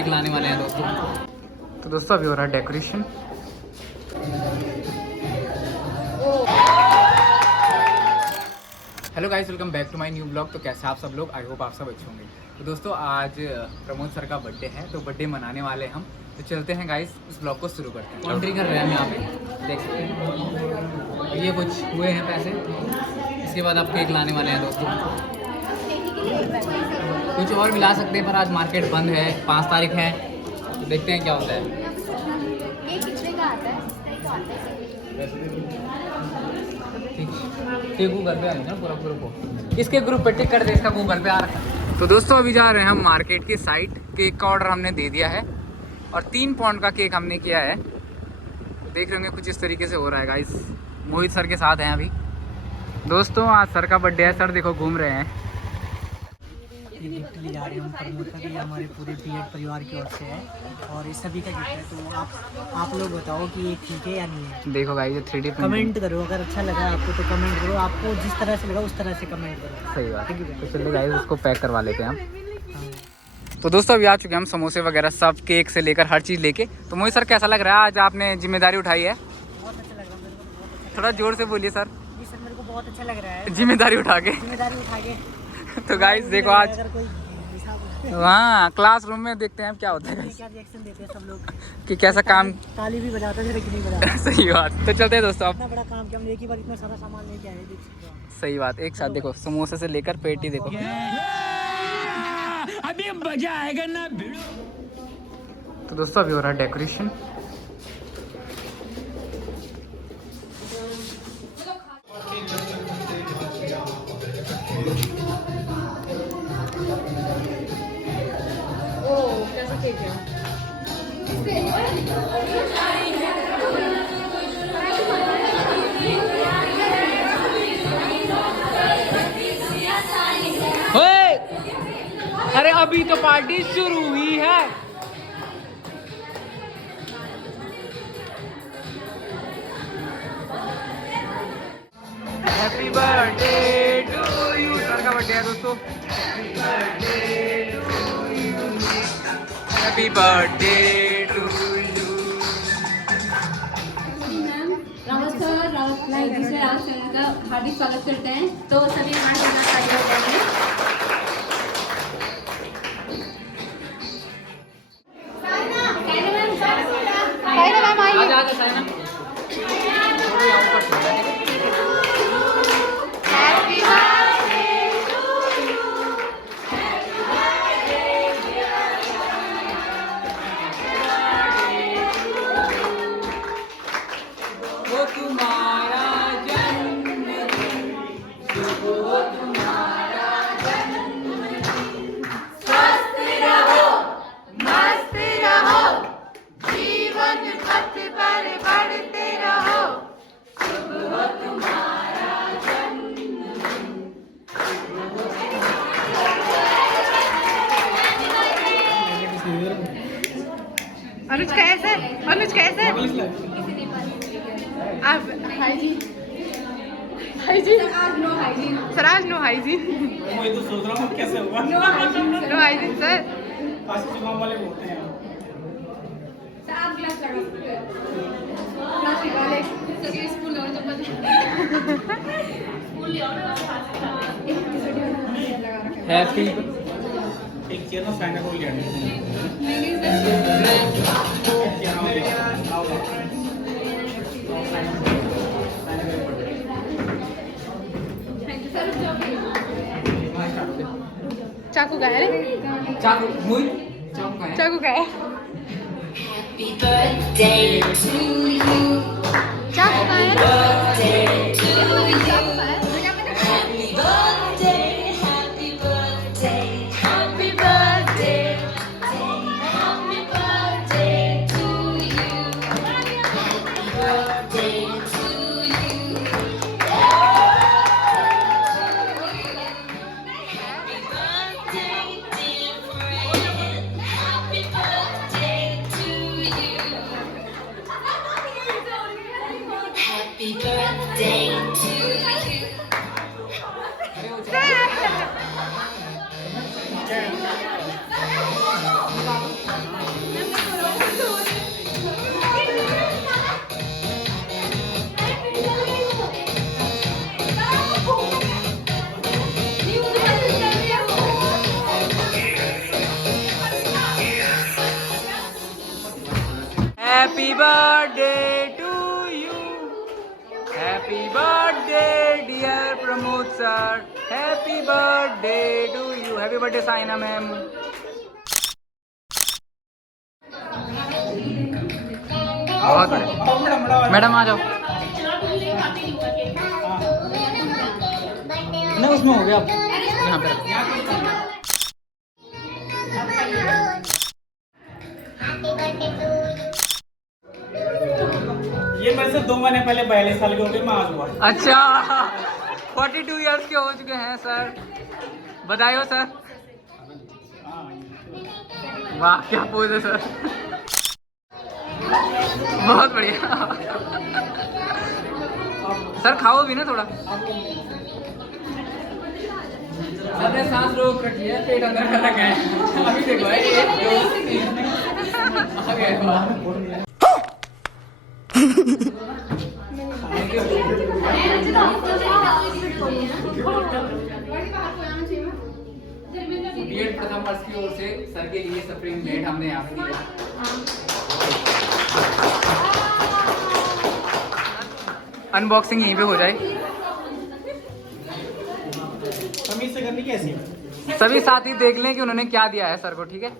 Cake लाने वाले हैं दोस्तों। तो दोस्तों अभी हो रहा है decoration. Hello guys, welcome back to my new blog. तो कैसे आप सब लोग? आई होप आप सब अच्छे होंगे। तो दोस्तों आज प्रमोद सर का बर्थडे है, तो बर्थडे मनाने वाले हम। तो चलते हैं गाइस, इस ब्लॉग को शुरू करते हैं। कॉन्ट्री कर रहे हैं हम यहाँ पे, देख सकते हैं। ये कुछ हुए हैं पैसे, इसके बाद आप केक लाने वाले हैं दोस्तों। कुछ और भी ला सकते हैं पर आज मार्केट बंद है, 5 तारीख है, तो देखते हैं क्या होता है। ठीक, गूगल पे आ ना पूरा ग्रुप को, इसके ग्रुप पे टिक कर दे, इसका गूगल पे आ रखा है। तो दोस्तों अभी जा रहे हैं हम मार्केट की साइड। केक का ऑर्डर हमने दे दिया है और 3 पाउंड का केक हमने किया है। देख रहे होंगे कुछ इस तरीके से हो रहा है गाइस। मोहित सर के साथ हैं अभी। दोस्तों आज सर का बर्थडे है, सर देखो घूम रहे हैं। ये गिफ्ट ले जा रहे हैं हम प्रमोद का, ये हमारे पूरे बीएड परिवार की ओर से है और इस सभी का गिफ्ट है। तो आप लोग बताओ कि ये ठीक है या नहीं है। देखो गाइस ये 3D कमेंट करो, अगर अच्छा लगा आपको तो कमेंट करो, आपको जिस तरह से लगा उस तरह से कमेंट करो। सही बात है। तो चलिए गाइस उसको पैक करवा लेते हैं हम। तो दोस्तों अभी आ चुके हैं हम, समोसे वगैरह सब, केक से लेकर हर चीज़ लेके। तो मोहित सर कैसा लग रहा है, आज आपने जिम्मेदारी उठाई है? बहुत अच्छा लग रहा है मेरे को, थोड़ा जोर से बोलिए सर। जी सर, मेरे को बहुत अच्छा लग रहा है जिम्मेदारी उठा के। जिम्मेदारी उठा के। तो गाइस देखो आज अगर कोई हाँ क्लासरूम में देखते हैं क्या होता है क्या रिएक्शन देते हैं सब लोग कि कैसा काम। ताली भी बजाते थे लेकिन नहीं बजाते। सही बात। तो चलते हैं दोस्तों अब। इतना बड़ा काम किया हमने, एक ही बार इतना सारा सामान लेके आए, देख सकते हो आप। सही बात, एक साथ देखो समोसे से लेकर पेटी देखो। अभी मजा आएगा ना। तो दोस्तों अभी हो रहा है डेकोरेशन। अरे अभी तो पार्टी शुरू हुई है। Happy birthday to you. Sir का बर्थडे है दोस्तों। Happy birthday to you. Rawat sir, दूसरे रावत सर का हार्दिक स्वागत करते हैं। तो सभी हाथ जोड़ना चाहिए होता है। आजा साइना। वो तुम्हारा जन्मदिन शुभ हो, तुम्हारा जन्मदिन। स्वस्थ रहो, मस्त रहो, जीवन पथ पर बढ़ते रहो। शुभ हो तुम्हारा जन्मदिन। अनुज कैसे? अनुज कैसे? आप हाइजीन, आज नो हाइजीन। सर आज नो हाइजीन। मैं तो सोच रहा हूँ कैसे होगा। No hygiene sir. जुकाम वाले होते हैं। सर आप ग्लास लगा सकते हैं। ग्लास लगा ले। सभी स्कूल और तो स्कूल ले और हैप्पी एक चेयर ना साइना को लिया चाकू का है? चाकू मुई चाकू का है? Happy birthday to you. चाकू का है? Birthday to you. Happy birthday, happy birthday, happy birthday, happy birthday to you. Happy birthday to you. Happy birthday, dear friend. Happy birthday to you. Happy birthday to you. Happy birthday to you, happy birthday dear Pramod sir, happy birthday to you, happy birthday Saina ma'am. बहुत बढ़िया, madam आ जाओ। नहीं उसमें हो गया यहाँ पे रखो। ये मेरे से 2 महीने पहले 42 साल के हो गए, मैं आज हुआ। अच्छा 42 इयर्स के हो चुके हैं सर, बधाई हो सर। वाह क्या पोज है सर, बहुत बढ़िया। सर खाओ भी ना थोड़ा, अरे सांस रोक रखिए, पेट अंदर का रखा है। अभी देखो आ गया। बीएड प्रथम वर्ष की ओर से सर के लिए सप्रीम प्लेट हमने यहाँ पे दिया। अनबॉक्सिंग यहीं पे हो जाए। तमीज से करनी कैसी? सभी साथी देख लें कि उन्होंने क्या दिया है सर को, ठीक है।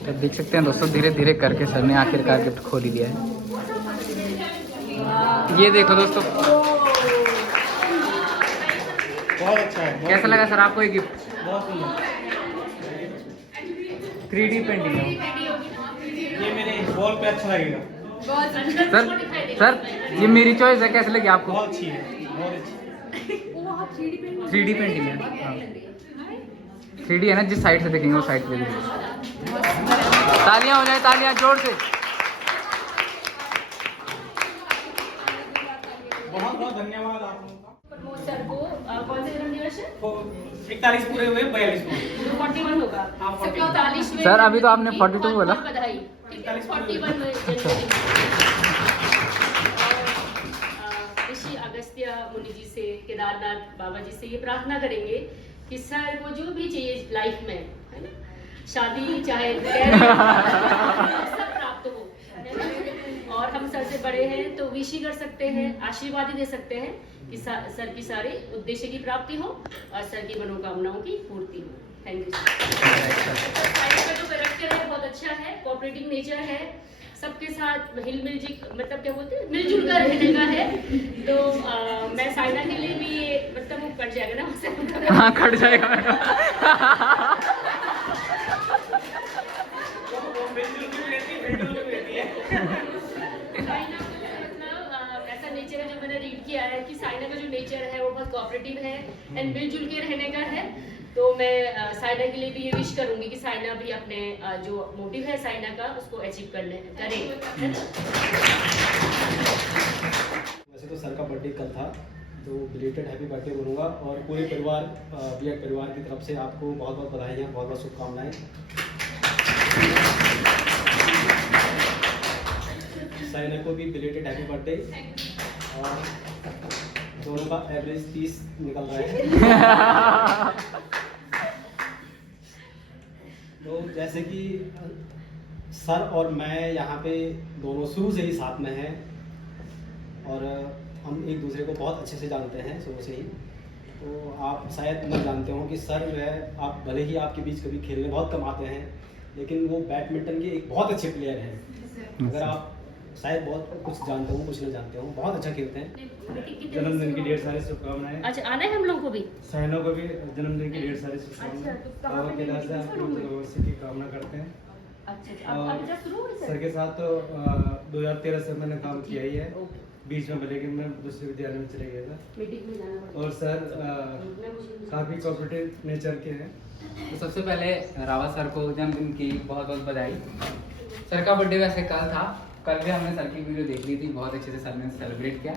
तो देख सकते हैं दोस्तों, धीरे धीरे करके सर ने आखिरकार गिफ्ट खोल ही दिया है। ये देखो दोस्तों, बहुत अच्छा है। कैसा लगा सर आपको ये गिफ्ट? बहुत सुंदर। 3D पेंटिंग है ये मेरे वॉल पे अच्छा लगेगा। सर ये मेरी चॉइस है, कैसे लगी आपको? बहुत अच्छी है, बहुत अच्छी। 3D पेंटिंग है, हाँ 3D है ना, जिस साइड से देखेंगे वो साइड पे देखेंगे। तालियां हो जाए, तालियां जोर से। बहुत बहुत धन्यवाद आप लोगों का। प्रमोद सर को कौन से जन्मदिवस है? 41 पूरे हुए, 42 पूरे। 41 होगा। हाँ, 41। 41 में सर अभी तो आपने 42 बोला। बधाई। ठीक है, 41 में ऋषि अगस्त्य मुनि जी से, केदारनाथ बाबा जी से ये प्रार्थना करेंगे कि सर को जो भी चाहिए लाइफ में, है ना, शादी चाहे सब प्राप्त हो, है ना? और हम सर से बड़े हैं तो विश ही कर सकते हैं, आशीर्वाद ही दे सकते हैं कि सर की सारी उद्देश्य की प्राप्ति हो और सर की मनोकामनाओं की पूर्ति हो। Thank you. साइड का जो कैरेक्टर है बहुत अच्छा है, कोऑपरेटिव नेचर है, सबके साथ हिल मिल मतलब क्या बोलते हैं, मिलजुल कर रहने का है। तो मैं साइना के लिए भी ये मतलब वो कट जाएगा ना उससे। हाँ कट जाएगा। साइना मतलब ऐसा नेचर है जो मैंने रीड किया है कि साइना का जो नेचर है वो बहुत कोऑपरेटिव है एंड मिलजुल के रहने का है। तो मैं साइना के लिए भी ये विश करूंगी कि साइना भी अपने जो मोटिव है साइना का उसको अचीव करे। वैसे तो सर का बर्थडे कल था, तो बिलेटेड हैप्पी बर्थडे बोलूँगा और पूरे परिवार बीएड परिवार की तरफ से आपको बहुत बहुत बधाइयाँ, बहुत बहुत शुभकामनाएं। साइना को भी बिलेटेड हैप्पी बर्थडे। और दोनों का एवरेज 30 निकल रहा है। तो जैसे कि सर और मैं यहाँ पे दोनों शुरू से ही साथ में हैं और हम एक दूसरे को बहुत अच्छे से जानते हैं शुरू से ही। तो आप शायद न जानते हो कि सर जो है, आप भले ही आपके बीच कभी खेलने बहुत कम आते हैं, लेकिन वो बैडमिंटन के एक बहुत अच्छे प्लेयर हैं। अगर आप शायद बहुत कुछ जानते हो, कुछ नहीं जानते हो, बहुत अच्छा खेलते हैं। जन्मदिन की ढेर सारी शुभकामनाएं। अच्छा आना है हम लोग को भी। सहनों को भी जन्मदिन की ढेर सारी शुभकामनाएं। बाबा केदार से आपकी भविष्य की कामना करते हैं। सर के साथ तो 2013 से मैंने काम किया ही है, बीच में लेकिन मैं दूसरे विद्यालय में चले गया था। और सर काफ़ी कोऑपरेटिव नेचर के हैं। तो सबसे पहले रावत सर को जन्मदिन की बहुत बहुत बधाई। सर का बर्थडे वैसे कल था, कल भी हमने सर की वीडियो देख ली थी, बहुत अच्छे से सर ने सेलिब्रेट किया।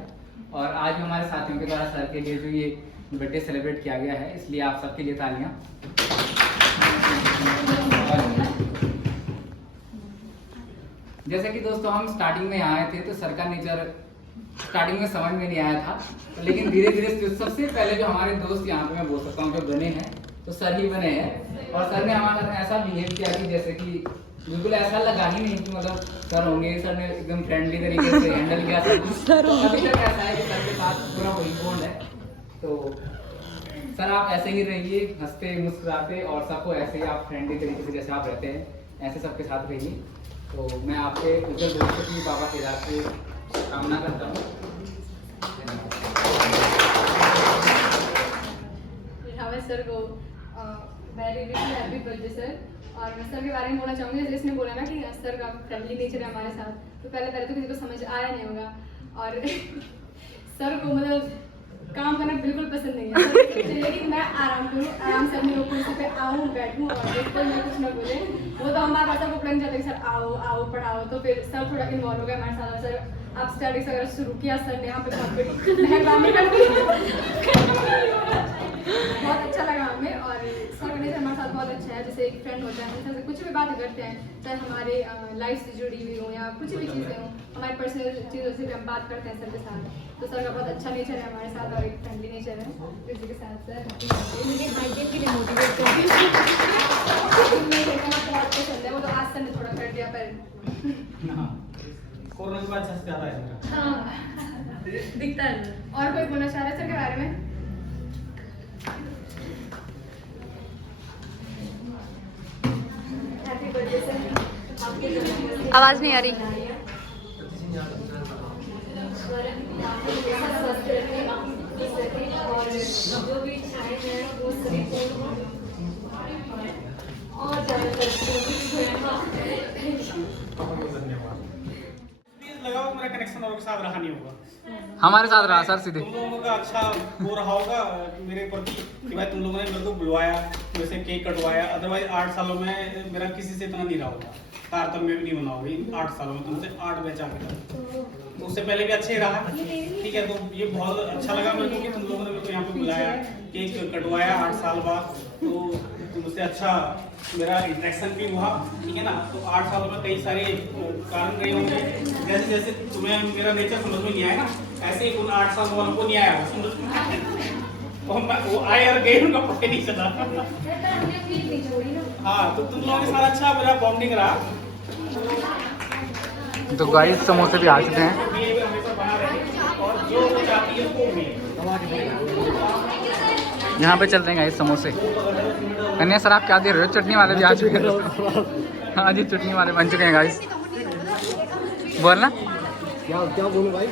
और आज भी हमारे साथियों के द्वारा सर के लिए जो ये बर्थडे सेलिब्रेट किया गया है, इसलिए आप सबके लिए तालियां। जैसे कि दोस्तों हम स्टार्टिंग में आए थे तो सर का नेचर स्टार्टिंग में समझ में नहीं आया था, लेकिन धीरे धीरे सबसे पहले जो हमारे दोस्त यहाँ पे मैं बोल सकता हूँ जो बने हैं तो सर ही बने हैं। और सर ने हमारे साथ ऐसा बिहेव किया कि जैसे कि बिल्कुल ऐसा लगा ही नहीं कि मतलब सर होंगे। सर ने एकदम फ्रेंडली तरीके से हैंडल किया सर। अभी तक ऐसा है कि सर के साथ पूरा वही बॉन्ड है। तो सर आप ऐसे ही रहिए, हंसते मुस्कुराते और सबको ऐसे ही आप फ्रेंडली तरीके से जैसे आप रहते हैं ऐसे सबके साथ रहिए। तो मैं आपके उज्जवल भविष्य की बाबा केदार से कामना करता हूँ। सर को very very happy birthday sir. और मैं सर के बारे में बोलना चाहूँगी, जैसे इसने बोला ना कि सर का फ्रेंडली नेचर है हमारे साथ, तो पहले तो किसी को समझ आया नहीं होगा। और सर को मतलब काम करना बिल्कुल पसंद नहीं है। सर को चाहिए कि मैं आराम करूँ, आराम से अपनी कुर्सी पे आऊँ बैठूँ और देखते मैं कुछ ना बोले। वो तो हम बात ऐसा को प्लान करते हैं सर आओ आओ पढ़ाओ, तो फिर सर थोड़ा इन्वॉल्व हो गया हमारे साथ। और सर आप स्टडीज वगैरह शुरू किया, सर ने यहाँ पे बहुत मेहरबानी कर दी। बहुत अच्छा लगा हमें। और सर का नेचर हमारे साथ बहुत अच्छा है, जैसे एक फ्रेंड होता है, सर कुछ भी बात करते हैं, चाहे हमारे लाइफ से जुड़ी हुई हो या कुछ भी चीज़ें हों, हमारी पर्सनल चीज़ों से भी हम बात करते हैं सर के साथ। तो सर का बहुत अच्छा नेचर है हमारे साथ और एक फ्रेंडली नेचर है। इसी के साथ सर मुझे हाइजीन के लिए मोटिवेट करती है। बहुत पसंद है, वो तो आज सर ने थोड़ा कर दिया पर कोरोना के बाद अच्छा से ज़्यादा है। हाँ दिखता है। और कोई बोलना चाह रहे हैं सर के बारे में? Happy birthday sir. आवाज नहीं आ रही। और जो भी इच्छाएं हैं वो सभी और लगाओ मेरा कनेक्शन और के साथ रहा नहीं होगा। हमारे साथ रहा सर सीधे। तुम लोगों का अच्छा वो रहा होगा मेरे प्रति कि भाई तुम लोगों ने मेरे को बुलवाया, वैसे केक कटवाया। अदरवाइज 8 सालों में मेरा किसी से इतना नहीं रहा होगा, तारतम्य भी नहीं बना होगा 8 सालों में तुमसे 8 बैच आके। तो उससे पहले भी अच्छे ही रहा, ठीक है। तो ये बहुत अच्छा लगा मेरे को कि तुम लोगों ने मेरे को यहाँ पे बुलाया, केक कटवाया 8 साल बाद। तो तुमसे अच्छा मेरा इंटरेक्शन भी हुआ, ठीक है ना। तो 8 सालों में कई सारे कारण रहे होंगे, जैसे जैसे तुम्हें मेरा नेचर समझ में नहीं आया ना, ऐसे ही उन 8 साल वालों को नहीं आया समझ में। वो आए और गए, उनका पता नहीं चला। हाँ, तो तुम लोगों के साथ अच्छा मेरा बॉन्डिंग रहा। तो गाइस समोसे भी आ चुके हैं। हमेशा बना रहे और जो चाहती है वो भी। यहाँ पे चलते हैं गाइस समोसे। कन्या सर आप क्या दे रहे हो? चटनी वाले भी आ चुके हैं। हाँ जी चटनी वाले बन चुके हैं गाइस। बोलना क्या बोलूं भाई,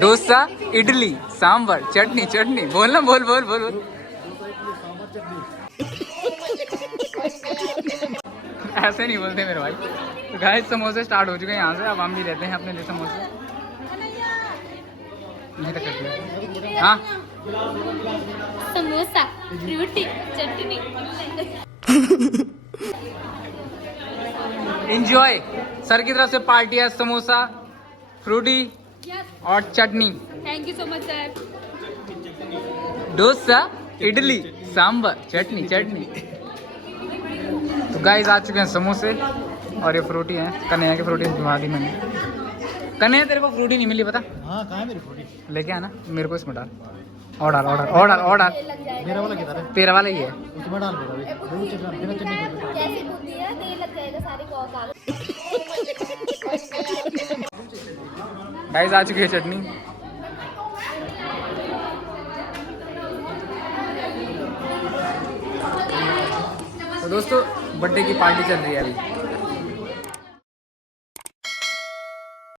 डोसा इडली सांभर चटनी चटनी बोलना बोल बोल बोल बोल। ऐसे नहीं बोलते मेरे भाई। तो गाइस समोसे स्टार्ट हो चुके हैं यहाँ से। अब हम भी लेते हैं अपने लिए समोसे। नहीं तक करते हाँ समोसा रोटी चटनी एंजॉय। सर की तरफ से पार्टी है, समोसा फ्रूटी और chutney. Thank you so much sir. Dosa idli sambar chutney chutney. तो गाइस आ चुके हैं समोसे और ये फ्रूटी है। कन्हैया की फ्रूटी दिलवा दी मैंने। कन्हैया तेरे को फ्रूटी नहीं मिली पता? हाँ कहाँ है मेरी फ्रूटी? लेके आना मेरे को इसमें डाल। और डाल और डाल और डाल और डाल। मेरा वाला किधर है? तेरा वाला ही है। उसमें डाल मेरा बिना चटनी कैसे बूंदी है तेल लग जाएगा सारे को कागज। गाइस आ चुकी है चटनी। तो दोस्तों बर्थडे की पार्टी चल रही है अभी।